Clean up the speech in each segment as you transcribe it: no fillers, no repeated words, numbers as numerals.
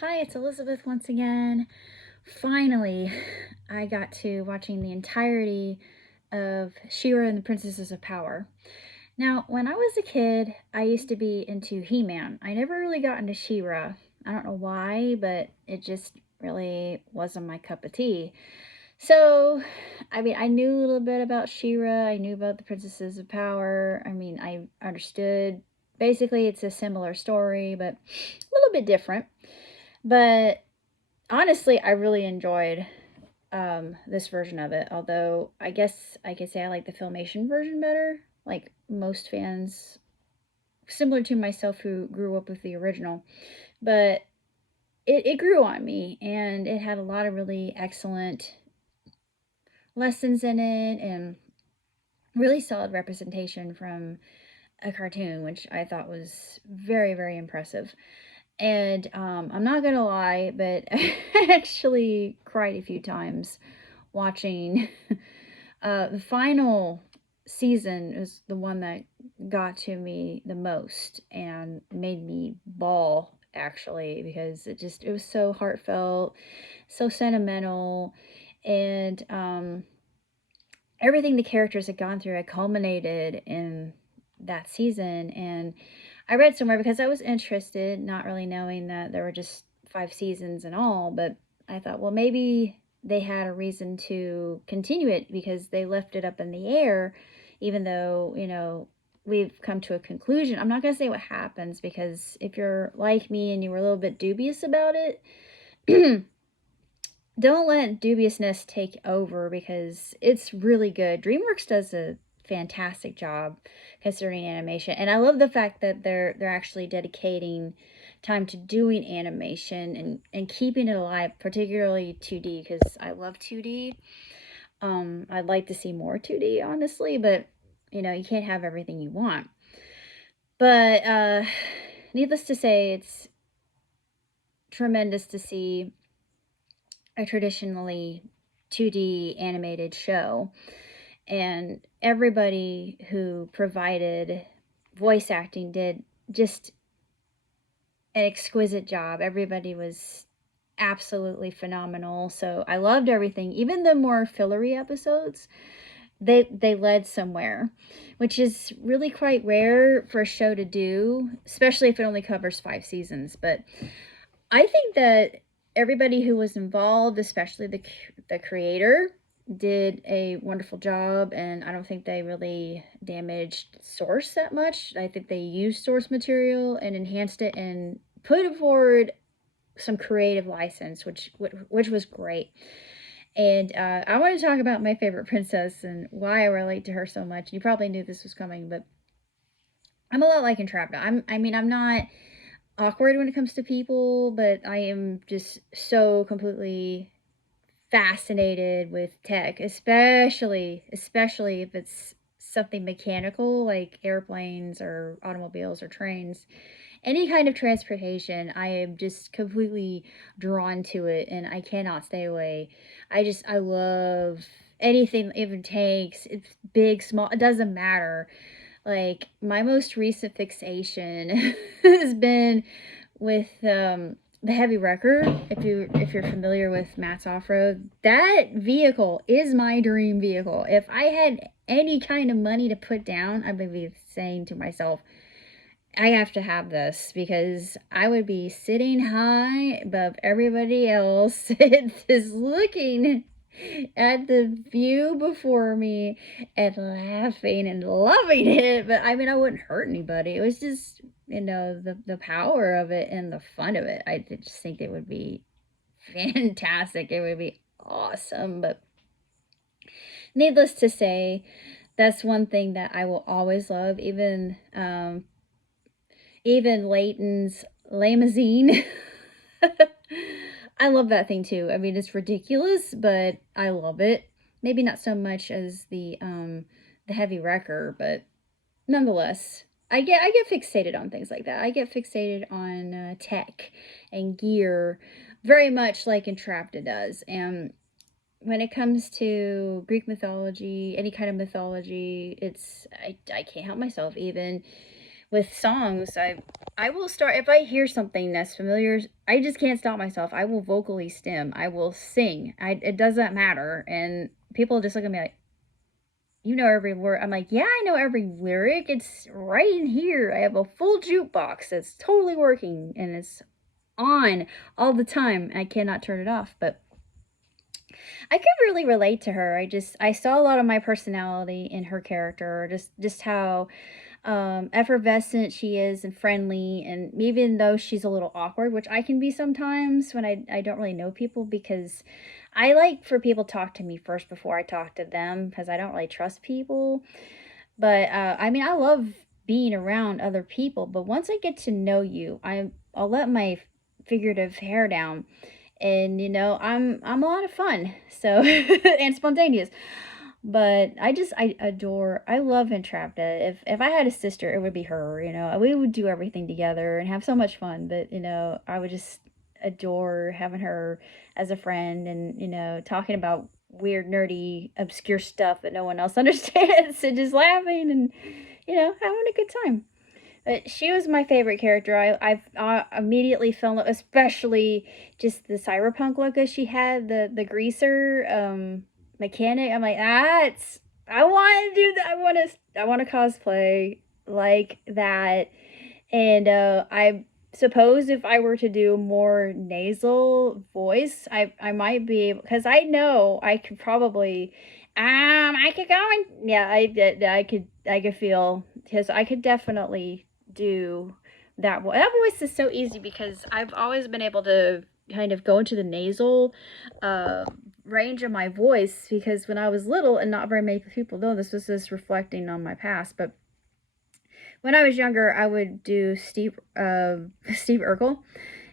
Hi, it's Elizabeth once again. Finally, I got to watching the entirety of She-Ra and the Princesses of Power. Now, when I was a kid, I used to be into He-Man. I never really got into She-Ra. I don't know why, but it just really wasn't my cup of tea. So, I knew a little bit about She-Ra. I knew about the Princesses of Power. I understood. Basically, it's a similar story, but a little bit different. But honestly, I really enjoyed this version of it. Although I guess I could say I like the Filmation version better. Like most fans, similar to myself who grew up with the original, but it grew on me, and it had a lot of really excellent lessons in it, and really solid representation from a cartoon, which I thought was very, very impressive. And I'm not gonna lie, but I actually cried a few times watching the final season is the one that got to me the most and made me bawl, actually, because it was so heartfelt, so sentimental, and everything the characters had gone through had culminated in that season. And I read somewhere, because I was interested, not really knowing that there were just 5 seasons in all, but I thought, well, maybe they had a reason to continue it because they left it up in the air, even though, we've come to a conclusion. I'm not going to say what happens, because if you're like me and you were a little bit dubious about it, don't let dubiousness take over, because it's really good. DreamWorks does a fantastic job concerning animation, and I love the fact that they're actually dedicating time to doing animation and keeping it alive, particularly 2D, because I love 2D. I'd like to see more 2D, honestly, but you can't have everything you want. But needless to say, it's tremendous to see a traditionally 2D animated show. And everybody who provided voice acting did just an exquisite job. Everybody was absolutely phenomenal. So I loved everything. Even the more fillery episodes, they led somewhere, which is really quite rare for a show to do, especially if it only covers 5 seasons. But I think that everybody who was involved, especially the creator, did a wonderful job, and I don't think they really damaged source that much. I think they used source material and enhanced it and put forward some creative license, which was great. And I want to talk about my favorite princess and why I relate to her so much. You probably knew this was coming, but I'm a lot like Entrapta. I'm not awkward when it comes to people, but I am just so completely fascinated with tech, especially if it's something mechanical like airplanes or automobiles or trains. Any kind of transportation, I am just completely drawn to it, and I cannot stay away. I love anything, even tanks. It's big, small, it doesn't matter. Like, my most recent fixation has been with the Heavy Wrecker. If you're familiar with Matt's Off-Road, that vehicle is my dream vehicle. If I had any kind of money to put down, I would be saying to myself, I have to have this, because I would be sitting high above everybody else, just looking at the view before me and laughing and loving it. But I wouldn't hurt anybody. It was just, the power of it and the fun of it. I just think it would be fantastic. It would be awesome. But needless to say, that's one thing that I will always love. Even Leighton's limousine. I love that thing too. It's ridiculous, but I love it. Maybe not so much as the Heavy Wrecker, but nonetheless, I get fixated on things like that. I get fixated on tech and gear, very much like Entrapta does. And when it comes to Greek mythology, any kind of mythology, I can't help myself. Even with songs, I will start if I hear something that's familiar. I just can't stop myself. I will vocally stim. I will sing. It doesn't matter, and people just look at me like, you know every word. I'm like, yeah, I know every lyric. It's right in here. I have a full jukebox that's totally working and it's on all the time. I cannot turn it off, but I could really relate to her. I saw a lot of my personality in her character, just how effervescent she is and friendly, and even though she's a little awkward, which I can be sometimes when I don't really know people, because I like for people to talk to me first before I talk to them because I don't really trust people. But I mean, I love being around other people, but once I get to know you, I'll let my figurative hair down, and I'm a lot of fun. So and spontaneous. But I love Entrapta. If I had a sister, it would be her. We would do everything together and have so much fun. But I would just adore having her as a friend, and talking about weird, nerdy, obscure stuff that no one else understands, and just laughing and having a good time. But she was my favorite character. I immediately fell in love, especially just the cyberpunk look that she had, the greaser mechanic. I'm like, I want to do that. I want to cosplay like that. And I suppose if I were to do more nasal voice, I might be able, because I know I could probably I could go and yeah, I could feel, because I could definitely do that voice. That voice is so easy because I've always been able to kind of go into the nasal uh range of my voice, because when I was little, and not very many people know this, was just reflecting on my past, but when I was younger, I would do Steve Urkel,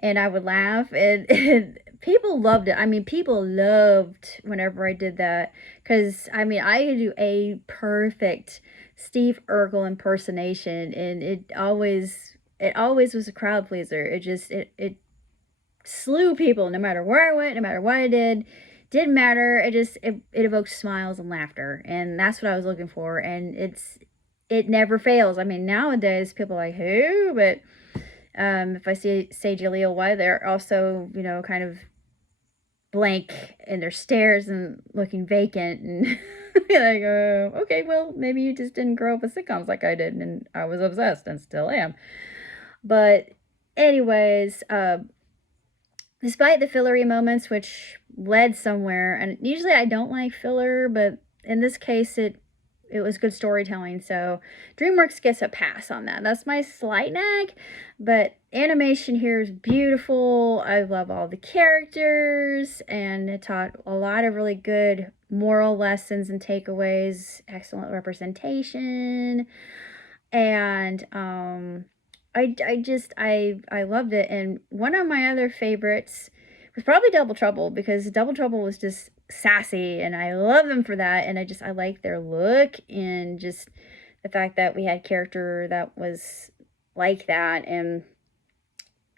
and I would laugh, and people loved it. I mean, people loved whenever I did that, because I mean, I could do a perfect Steve Urkel impersonation, and it always was a crowd pleaser. It slew people no matter where I went, no matter what I did. Didn't matter. It evoked smiles and laughter, and that's what I was looking for. And it never fails. I mean, nowadays people are like, who? But if I say Jaleel White, they're also kind of blank in their stares and looking vacant, and like, okay, well, maybe you just didn't grow up with sitcoms like I did, and I was obsessed and still am. But anyways, despite the fillery moments, which led somewhere, and usually I don't like filler, but in this case, it was good storytelling, so DreamWorks gets a pass on that. That's my slight nag, but animation here is beautiful. I love all the characters, and it taught a lot of really good moral lessons and takeaways, excellent representation, and I loved it. And one of my other favorites was probably Double Trouble, because Double Trouble was just sassy, and I love them for that. And I like their look, and just the fact that we had character that was like that, and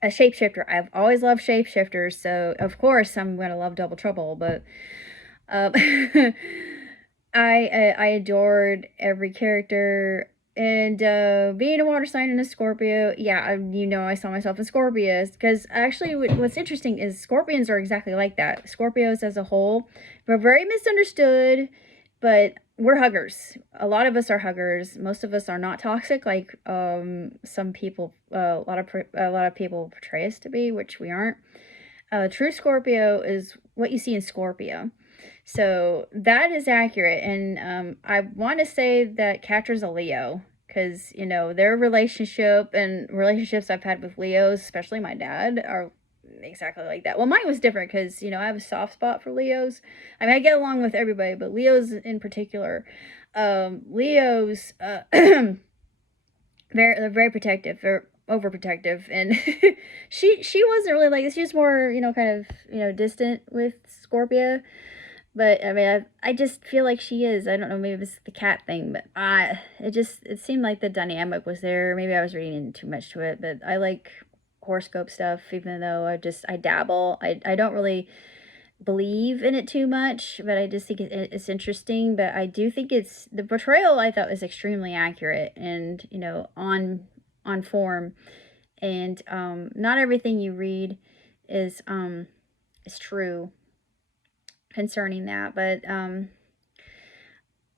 a shapeshifter. I've always loved shapeshifters, so of course I'm gonna love Double Trouble. But um, I adored every character. And being a water sign and a Scorpio, yeah, I saw myself in Scorpios, because actually what's interesting is Scorpions are exactly like that. Scorpios as a whole, we're very misunderstood, but we're huggers. A lot of us are huggers. Most of us are not toxic like some people, a lot of people portray us to be, which we aren't. True Scorpio is what you see in Scorpio. So that is accurate. And I want to say that Catra's a Leo, because, their relationship and relationships I've had with Leos, especially my dad, are exactly like that. Well, mine was different because, I have a soft spot for Leos. I mean, I get along with everybody, but Leos in particular. Leos, they're very protective. They're overprotective, and she wasn't really like this. She was more, kind of, distant with Scorpio. But I mean, I just feel like she is. I don't know, maybe it's the cat thing, but it seemed like the dynamic was there. Maybe I was reading too much to it, but I like horoscope stuff, even though I dabble. I don't really believe in it too much, but I just think it's interesting. But I do think the portrayal I thought was extremely accurate, and on on form, and not everything you read is true concerning that. But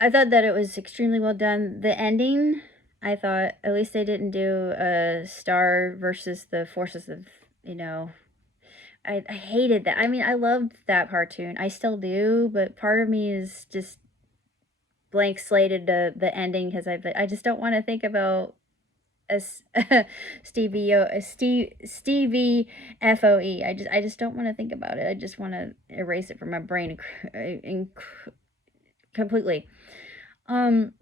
I thought that it was extremely well done. The ending, I thought, at least they didn't do a Star versus the forces of, you know, I hated that. I mean, I loved that cartoon. I still do, but part of me is just blank slated the ending, because I just don't want to think about as Stevie FOE. I just don't want to think about it. I just want to erase it from my brain completely. That's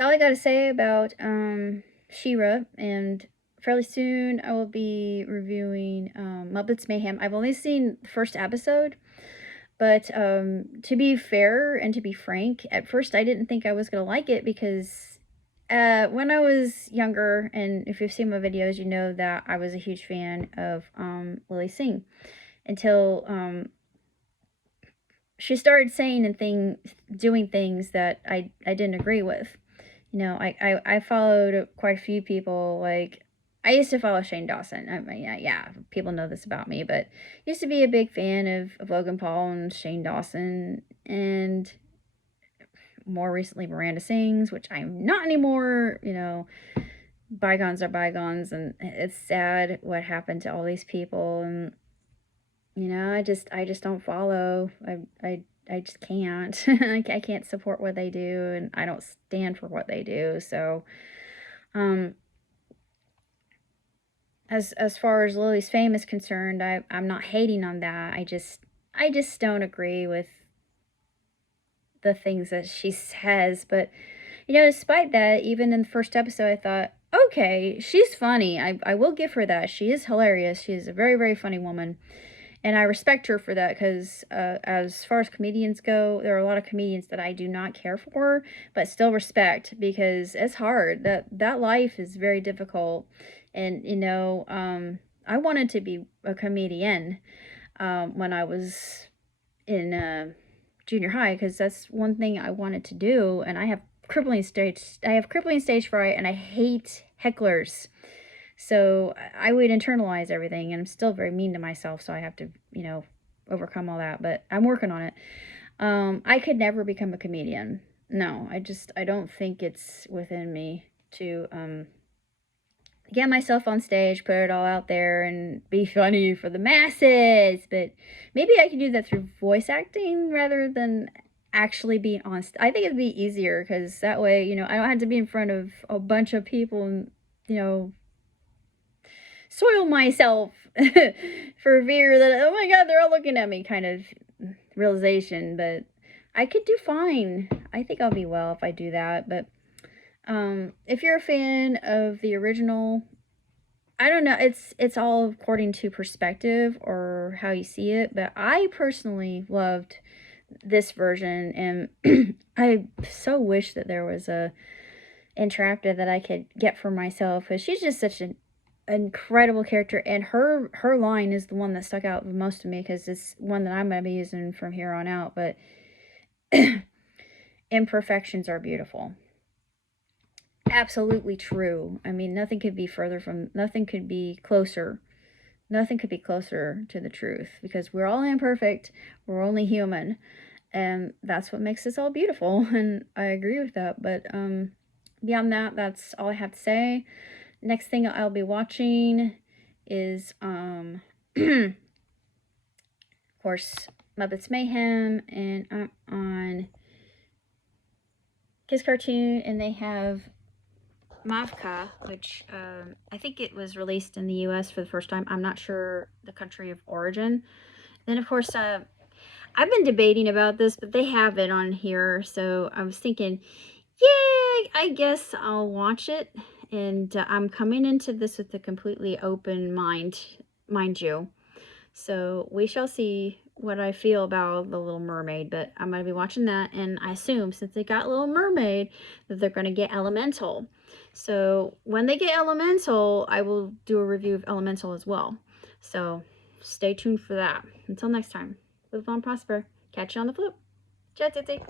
all I got to say about She-Ra, and fairly soon I will be reviewing Muppets Mayhem. I've only seen the first episode, but to be fair and to be frank, at first I didn't think I was going to like it, because when I was younger, and if you've seen my videos, you know that I was a huge fan of Lilly Singh, until she started saying and doing things that I didn't agree with. You know, I followed quite a few people. Like, I used to follow Shane Dawson. I mean, yeah, people know this about me, but used to be a big fan of Logan Paul and Shane Dawson, and more recently Miranda Sings, which I'm not anymore. You know, bygones are bygones, and it's sad what happened to all these people. And you know, I just don't follow. I just can't. I can't support what they do, and I don't stand for what they do. So, as far as Lily's fame is concerned, I'm not hating on that. I just don't agree with the things that she says. But you know, despite that, even in the first episode, I thought, okay, she's funny. I will give her that. She is hilarious. She is a very, very funny woman. And I respect her for that, because as far as comedians go, there are a lot of comedians that I do not care for, but still respect, because it's hard. That life is very difficult. And, you know, I wanted to be a comedian when I was in junior high, because that's one thing I wanted to do. And I have crippling stage fright, and I hate hecklers. So I would internalize everything, and I'm still very mean to myself, so I have to, you know, overcome all that, but I'm working on it. I could never become a comedian. No, I don't think it's within me to get myself on stage, put it all out there, and be funny for the masses. But maybe I can do that through voice acting rather than actually being on stage. I think it'd be easier, because that way, you know, I don't have to be in front of a bunch of people and, you know, soil myself for fear that, oh my god, they're all looking at me kind of realization. But I could do fine. I think I'll be well if I do that. But if you're a fan of the original, I don't know, it's all according to perspective or how you see it, but I personally loved this version. And I so wish that there was a Entrapta that I could get for myself, because she's just such an incredible character, and her line is the one that stuck out the most to me, because it's one that I'm going to be using from here on out. But imperfections are beautiful. Absolutely true. I mean, nothing could be closer to the truth, because we're all imperfect, we're only human, and that's what makes us all beautiful. And I agree with that. But beyond that, that's all I have to say. Next thing I'll be watching is, of course, Muppets Mayhem, and I'm on Kids Cartoon, and they have Mavka, which I think it was released in the US for the first time. I'm not sure the country of origin. Then, of course, I've been debating about this, but they have it on here, so I was thinking, yeah, I guess I'll watch it. And I'm coming into this with a completely open mind you. So we shall see what I feel about The Little Mermaid. But I'm going to be watching that, and I assume since they got Little Mermaid that they're going to get Elemental. So when they get Elemental, I will do a review of Elemental as well. So stay tuned for that. Until next time, live long, prosper. Catch you on the flip. Ciao, Titi.